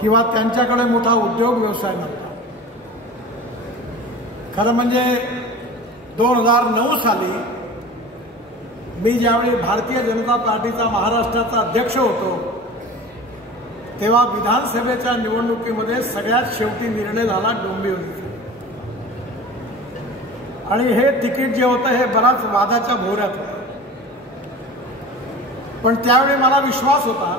किंवा त्यांच्याकडे मोठा उद्योग व्यवसाय नव्हता। खरं म्हणजे 2009 साली मी ज्यावेळी भारतीय जनता पार्टीचा महाराष्ट्राचा अध्यक्ष होतो तेव्हा विधानसभेच्या निवडणुकीमध्ये सगळ्यात शेवटी निर्णय झाला डोंबिवलीचा, आणि हे तिकीट जे होतं हे बराच वादाच्या भोवऱ्यात होतं। पण त्यावेळी मला विश्वास होता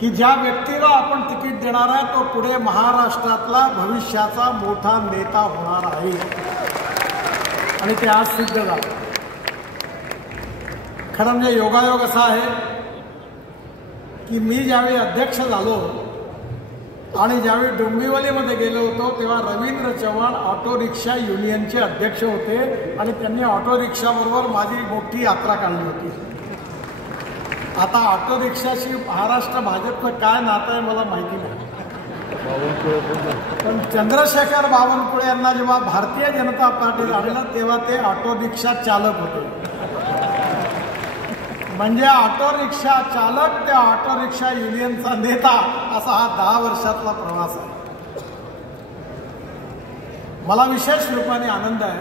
की ज्या व्यक्तीला आपण तिकीट देणार आहे तो पुढे महाराष्ट्रातला भविष्याचा मोठा नेता होणार आहे, आणि ते आज सिद्ध झालं। खरं म्हणजे योगायोग असा आहे की मी ज्यावेळी अध्यक्ष झालो आणि ज्यावेळी डोंबिवलीमध्ये गेलो होतो तेव्हा रवींद्र चव्हाण ऑटो रिक्षा युनियनचे अध्यक्ष होते, आणि त्यांनी ऑटो रिक्षाबरोबर माझी मोठी यात्रा काढली होती। आता ऑटो रिक्षाशी महाराष्ट्र भाजपचं काय नातं आहे मला माहिती नाही, पण चंद्रशेखर बावनकुळे यांना जेव्हा भारतीय जनता पार्टीत आणलं तेव्हा ते ऑटो रिक्षा चालक होते। म्हणजे ऑटो रिक्षा चालक ते ऑटो रिक्षा युनियनचा नेता असा हा 10 वर्षातला प्रवास आहे। मला विशेष रूपाने आनंद आहे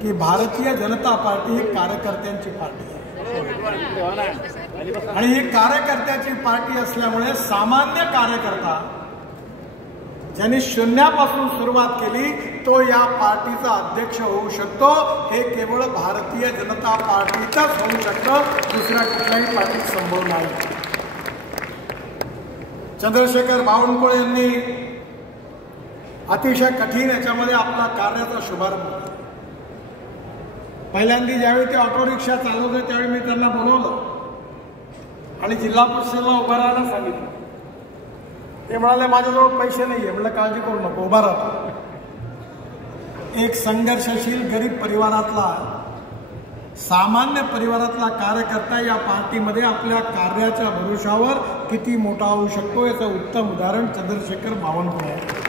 की भारतीय जनता पार्टी ही कार्यकर्त्यांची पार्टी आहे, आणि ही कार्यकर्त्याची पार्टी असल्यामुळे सामान्य कार्यकर्ता ज्यांनी शून्यापासून सुरुवात केली तो या पार्टीचा अध्यक्ष होऊ शकतो। हे केवळ भारतीय जनता पार्टीतच होऊ शकतं, दुसऱ्या कुठल्याही पार्टीत संभव नाही। चंद्रशेखर बावनकुळे यांनी अतिशय कठीण याच्यामध्ये आपला कार्याचा शुभारंभ केला। पहिल्यांदा ज्यावेळी ते ऑटो रिक्षा चालवत होते त्यावेळी मी त्यांना बोलवलं आणि जिल्हा परिषदेला उभं राहायला सांगितलं। ते म्हणाले माझ्याजवळ पैसे नाहीये। म्हटलं काळजी करू नको, उभा राहतो। एक संघर्षशील गरीब परिवारातला सामान्य परिवारातला कार्यकर्ता या पार्टीमध्ये आपल्या कार्याच्या भरोशावर किती मोठा होऊ शकतो याचं उत्तम उदाहरण चंद्रशेखर बावनकुळे आहे।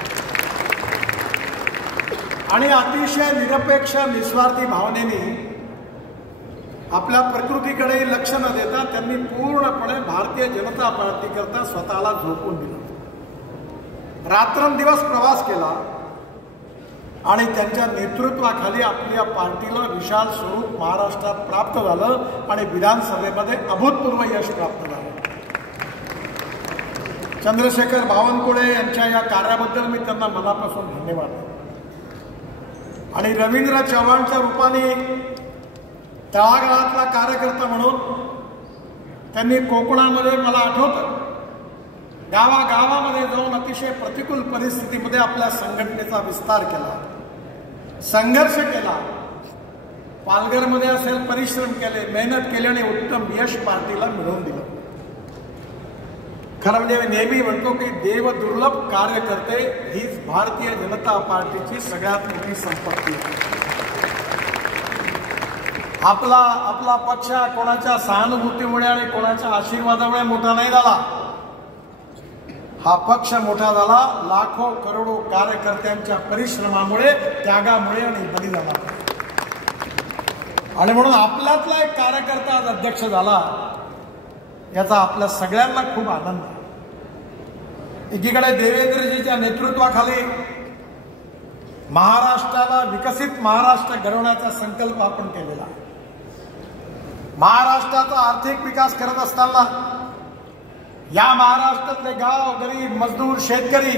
आणि अतिशय निरपेक्ष निस्वार्थी भावनेने आपल्या प्रकृतीकडे लक्ष न देता त्यांनी पूर्णपणे भारतीय जनता पार्टीकरता स्वतःला झोकून दिलं, रात्रंदिवस प्रवास केला, आणि त्यांच्या नेतृत्वाखाली आपल्या पार्टीला विशाल स्वरूप महाराष्ट्रात प्राप्त झालं आणि विधानसभेमध्ये अभूतपूर्व यश प्राप्त झालं। चंद्रशेखर बावनकुळे यांच्या या कार्याबद्दल मी त्यांना मनापासून धन्यवाद देतो। आणि रवींद्र चव्हाणच्या रूपाने तळागाळातला कार्यकर्ता म्हणून त्यांनी कोकणामध्ये मला आठवतं गावागावामध्ये जाऊन अतिशय प्रतिकूल परिस्थितीमध्ये आपल्या संघटनेचा विस्तार केला, संघर्ष केला, पालघरमध्ये असेल परिश्रम केले, मेहनत केली आणि उत्तम यश पार्टीला मिळवून दिलं। खरं म्हणजे मी नेहमी म्हणतो की देव दुर्लभ कार्यकर्ते हीच भारतीय जनता पार्टीची सगळ्यात मोठी संपत्ती आहे। आपला पक्ष कोणाच्या सहानुभूतीमुळे आणि कोणाच्या आशीर्वादामुळे मोठा नाही झाला, हा पक्ष मोठा झाला लाखो करोडो कार्यकर्त्यांच्या परिश्रमामुळे, त्यागामुळे आणि बलिदानामुळे। आणि म्हणून आपल्यातला एक कार्यकर्ता आज अध्यक्ष झाला याचा आपल्या सगळ्यांना खूप आनंद आहे। एकीकडे देवेंद्रजीच्या नेतृत्वाखाली महाराष्ट्राला विकसित महाराष्ट्र घडवण्याचा संकल्प आपण केलेला आहे। महाराष्ट्राचा आर्थिक विकास करत असताना या महाराष्ट्रातले गाव, गरीब, मजदूर, शेतकरी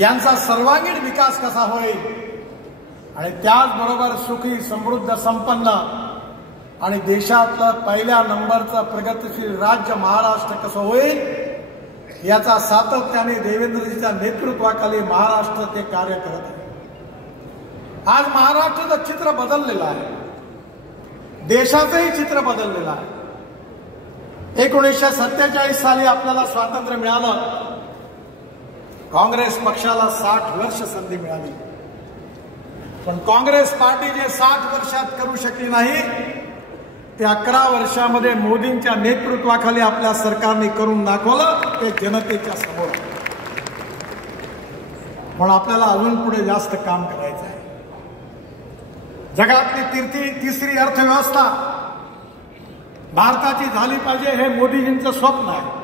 यांचा सर्वांगीण विकास कसा होईल आणि त्याचबरोबर सुखी, समृद्ध, संपन्न आणि देशातलं पहिल्या नंबरचं प्रगतिशील राज्य महाराष्ट्र कसं होईल याचा सातत्याने देवेंद्रजीच्या नेतृत्वाखाली महाराष्ट्र ते कार्य करत आहे। आज महाराष्ट्राचं चित्र बदललेलं आहे, देशाचंही चित्र बदललेलं आहे। 1947 साली आपल्याला स्वातंत्र्य मिळालं, काँग्रेस पक्षाला 60 वर्ष संधी मिळाली, पण काँग्रेस पार्टी जे 60 वर्षात करू शकली नाही ते 11 वर्षामध्ये मोदींच्या नेतृत्वाखाली आपल्या सरकारने करून दाखवलं, ते जनतेच्या समोर। म्हणून आपल्याला अजून पुढे जास्त काम करायचं आहे. जगातली तिसरी अर्थव्यवस्था भारताची झाली पाहिजे हे मोदीजींचं स्वप्न आहे.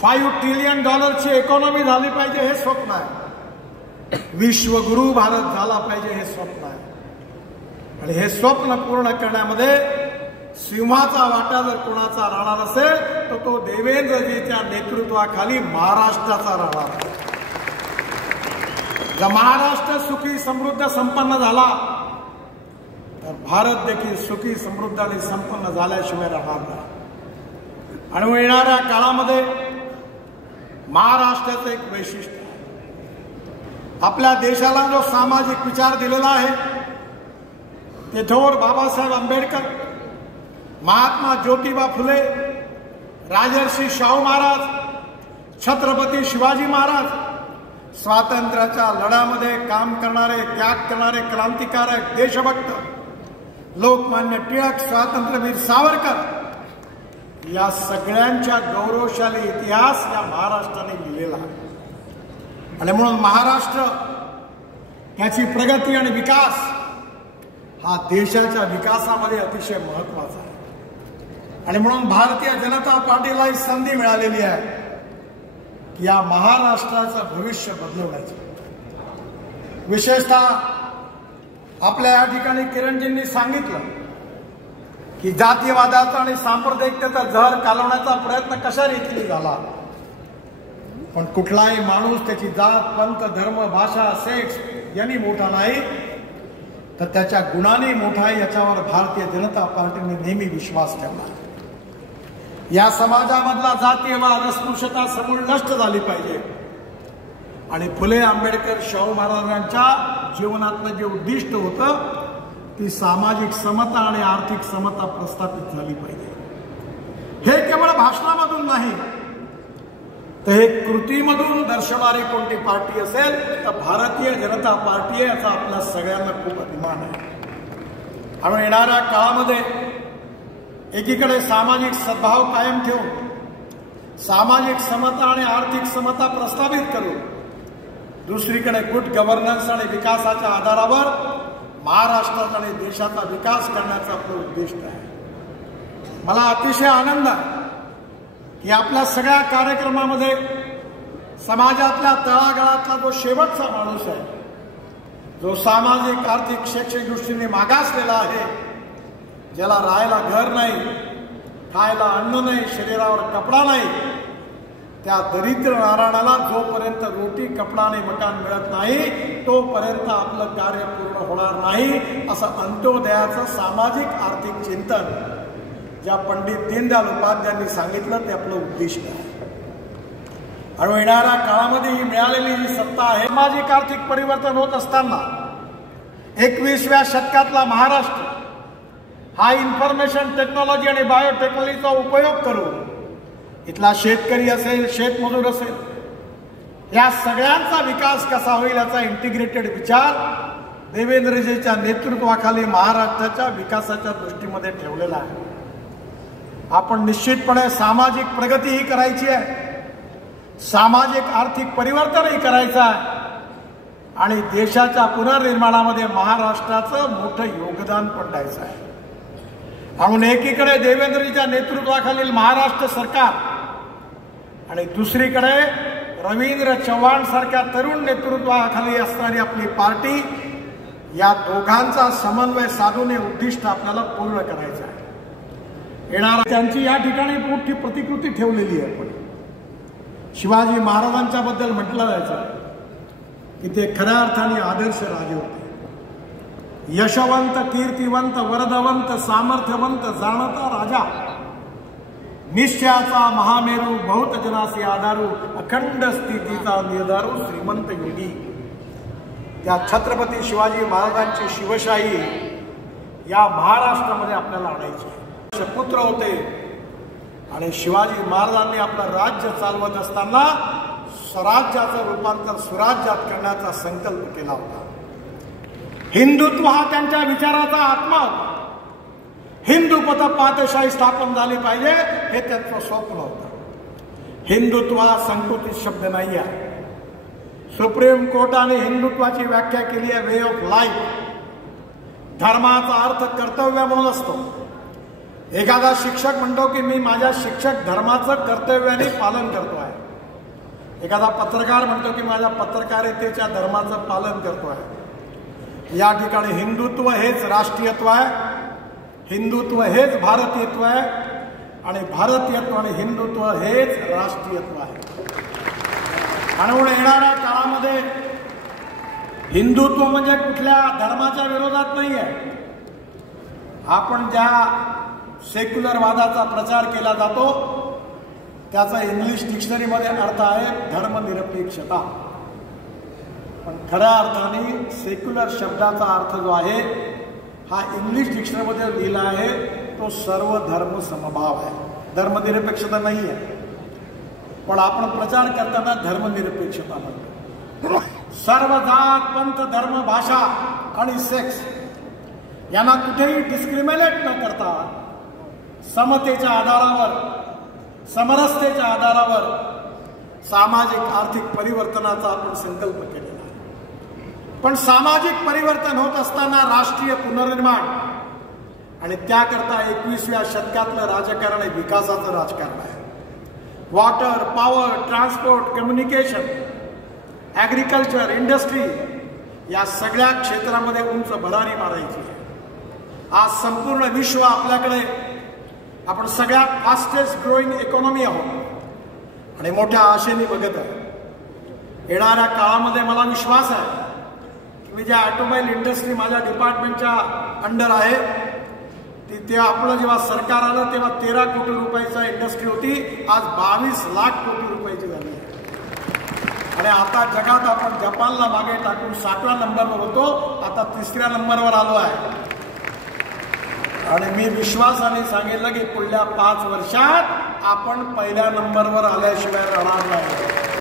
$5 ट्रिलियन इकॉनॉमी झाली पाहिजे हे स्वप्न आहे. विश्वगुरु भारत झाला पाहिजे हे स्वप्न आहे. आणि हे स्वप्न पूर्ण करण्यामध्ये सिंहाचा वाटा जर कोणाचा राहणार असेल तर तो देवेंद्रजीच्या नेतृत्वाखाली महाराष्ट्राचा राहणार आहे. जर महाराष्ट्र सुखी समृद्ध संपन्न झाला तर भारत देखील सुखी समृद्ध आणि संपन्न झाल्याशिवाय राहणार नाही. आणि येणाऱ्या काळामध्ये महाराष्ट्राचं एक वैशिष्ट्य आहे. आपल्या देशाला जो सामाजिक विचार दिलेला आहे ते थोर बाबासाहेब आंबेडकर, महात्मा ज्योतिबा फुले, राजर्षी शाहू महाराज, छत्रपती शिवाजी महाराज, स्वातंत्र्याच्या लढ्यामध्ये काम करणारे, त्याग करणारे क्रांतिकारक, देशभक्त, लोकमान्य टिळक, स्वातंत्र्यवीर सावरकर, या सगळ्यांच्या गौरवशाली इतिहास या महाराष्ट्राने लिहिलेला आहे. आणि म्हणून महाराष्ट्र याची प्रगती आणि विकास हा देशाच्या विकासामध्ये अतिशय महत्वाचा आहे. आणि म्हणून भारतीय जनता पार्टीला ही संधी मिळालेली आहे की या महाराष्ट्राचं भविष्य बदलवण्याची. विशेषतः आपल्या या ठिकाणी किरणजींनी सांगितलं की जातीयवादाचा आणि सांप्रदायिकतेचा जहर कालवण्याचा प्रयत्न कशा रीतीने झाला. पण कुठलाही माणूस त्याची जात, पंथ, धर्म, भाषा, सेक्स यांनी मोठा नाही तर त्याच्या गुणाने मोठा आहे, याच्यावर भारतीय जनता पार्टीने नेहमी विश्वास ठेवला. या समाजामधला जातीयवाद, अस्पृश्यता समूळ नष्ट झाली पाहिजे. आणि फुले, आंबेडकर, शाहू महाराजांच्या जीवनातलं जे उद्दिष्ट होतं ती सामाजिक समता आणि आर्थिक समता प्रस्थापित झाली पाहिजे. हे केवळ भाषणामधून नाही तर हे कृतीमधून दर्शवणारी कोणती पार्टी असेल तर भारतीय जनता पार्टी आहे, याचा आपल्या सगळ्यांना खूप अभिमान आहे. आणि येणाऱ्या काळामध्ये एकीकडे सामाजिक सद्भाव कायम ठेवून सामाजिक समता आणि आर्थिक समता प्रस्थापित करून दुसरीकडे गुड गव्हर्नन्स आणि विकासाच्या आधारावर महाराष्ट्रात आणि देशाचा विकास करण्याचा आपलं उद्दिष्ट आहे. मला अतिशय आनंद आहे की आपल्या सगळ्या कार्यक्रमामध्ये समाजातल्या तळागाळातला जो शेवटचा माणूस आहे, जो सामाजिक, आर्थिक, शैक्षणिक दृष्टीने मागासलेला आहे, ज्याला राहायला घर नाही, खायला अन्न नाही, शरीरावर कपडा नाही, त्या दरिद्र नारायणाला जोपर्यंत रोटी, कपडा आणि मकान मिळत नाही तोपर्यंत आपलं कार्य पूर्ण होणार नाही, असं अंत्योदयाचं सामाजिक आर्थिक चिंतन ज्या पंडित दीनदयाल उपाध्यायांनी सांगितलं ते आपलं उद्दिष्ट आहे. आणि येणाऱ्या काळामध्ये ही मिळालेली जी सत्ता आहे, सामाजिक आर्थिक परिवर्तन होत असताना 21व्या शतकातला महाराष्ट्र हा इन्फॉर्मेशन टेक्नॉलॉजी आणि बायोटेक्नॉलॉजीचा उपयोग करून इथला शेतकरी असेल, शेतमजूर असेल, या सगळ्यांचा विकास कसा होईल याचा इंटिग्रेटेड विचार देवेंद्रजीच्या नेतृत्वाखाली महाराष्ट्राच्या विकासाच्या दृष्टीमध्ये ठेवलेला आहे. आपण निश्चितपणे सामाजिक प्रगतीही करायची आहे, सामाजिक आर्थिक परिवर्तनही करायचं आहे आणि देशाच्या पुनर्निर्माणामध्ये महाराष्ट्राचं मोठं योगदान पण द्यायचं आहे. म्हणून एकीकडे देवेंद्रजीच्या नेतृत्वाखालील महाराष्ट्र सरकार आणि दुसरीकडे रवींद्र चव्हाण सारख्या तरुण नेतृत्वाखाली असणारी आपली पार्टी, या दोघांचा समन्वय साधून हे उद्दिष्ट आपल्याला पूर्ण करायचं आहे. येणारा त्यांची या ठिकाणी मोठी प्रतिकृती ठेवलेली आहे. आपण शिवाजी महाराजांच्या बद्दल म्हटलं जायचं की ते खऱ्या अर्थाने आदर्श राजे होते. यशवंत, कीर्तिवंत, वरदवंत, सामर्थ्यवंत, जाणता राजा, निश्चयाचा महामेरू, बहुत जनासी आधारू, अखंड स्थितीचा निर्धारू, श्रीमंत योगी. त्या छत्रपती शिवाजी महाराजांची शिवशाही या महाराष्ट्रामध्ये आपल्याला आणायची. पुत्र होते आणि शिवाजी महाराजांनी आपलं राज्य चालवत असताना स्वराज्याचं रूपांतर सुराज्यात करण्याचा संकल्प केला होता. हिंदुत्व हा त्यांच्या विचाराचा आत्मा होता. हिंदुपद पातशाही स्थापन झाली पाहिजे हे त्यांचं स्वप्न होतं. हिंदुत्व हा संकुचित शब्द नाही आहे. सुप्रीम कोर्टाने हिंदुत्वाची व्याख्या केली आहे वे ऑफ लाईफ. धर्माचा अर्थ कर्तव्य म्हणून असतो. एखादा शिक्षक म्हणतो की मी माझ्या शिक्षक धर्माचं कर्तव्याने पालन करतो आहे. एखादा पत्रकार म्हणतो की माझ्या पत्रकारितेच्या धर्माचं पालन करतो आहे. या ठिकाणी हिंदुत्व हेच राष्ट्रीयत्व आहे, हिंदुत्व हेच भारतीयत्व आहे आणि भारतीयत्व आणि हिंदुत्व हेच राष्ट्रीयत्व आहे. आणि म्हणून येणाऱ्या काळामध्ये हिंदुत्व म्हणजे कुठल्या धर्माच्या विरोधात नाही आहे. आपण ज्या सेक्युलर वादाचा प्रचार केला जातो त्याचा इंग्लिश डिक्शनरीमध्ये अर्थ आहे धर्मनिरपेक्षता. पण खऱ्या अर्थाने सेक्युलर शब्दाचा अर्थ जो आहे हा इंग्लिश डिक्शनरीमध्ये लिहिला आहे तो सर्व धर्म समभाव आहे, धर्मनिरपेक्षता नाही आहे. पण आपण प्रचार करताना धर्मनिरपेक्षता म्हणतो. सर्व जात पंथ धर्म भाषा आणि सेक्स यांना कुठेही डिस्क्रिमिनेट न करता समतेच्या आधारावर, समरसतेच्या आधारावर सामाजिक आर्थिक परिवर्तनाचा आपण संकल्प केलेला आहे. पण सामाजिक परिवर्तन होत असताना राष्ट्रीय पुनर्निर्माण आणि त्याकरता 21व्या शतकातलं राजकारण हे विकासाचं राजकारण आहे. Water, power, transport, communication, agriculture, industry या सगळ्या क्षेत्रामध्ये उंच भरारी मारायची आहे. आज संपूर्ण विश्व आपल्याकडे, आपण सगळ्यात फास्टेस्ट ग्रोईंग इकॉनॉमी आहोत आणि मोठ्या आशेने बघत आहे. येणाऱ्या काळामध्ये मला विश्वास आहे की मी ज्या ऑटोमोबाईल इंडस्ट्री माझ्या डिपार्टमेंटच्या अंडर आहे ते आपलं जेव्हा सरकार आलं तेव्हा 13 कोटी रुपयाचा इंडस्ट्री होती, आज 22 लाख कोटी रुपयाची झाली आहे. आणि आता जगात आपण जपानला मागे टाकून 7व्या नंबरवर होतो, आता 3ऱ्या नंबरवर आलो आहे. आणि मी विश्वासाने सांगितलं की पुढल्या 5 वर्षात आपण पहिल्या नंबरवर आल्याशिवाय राहणार नाही.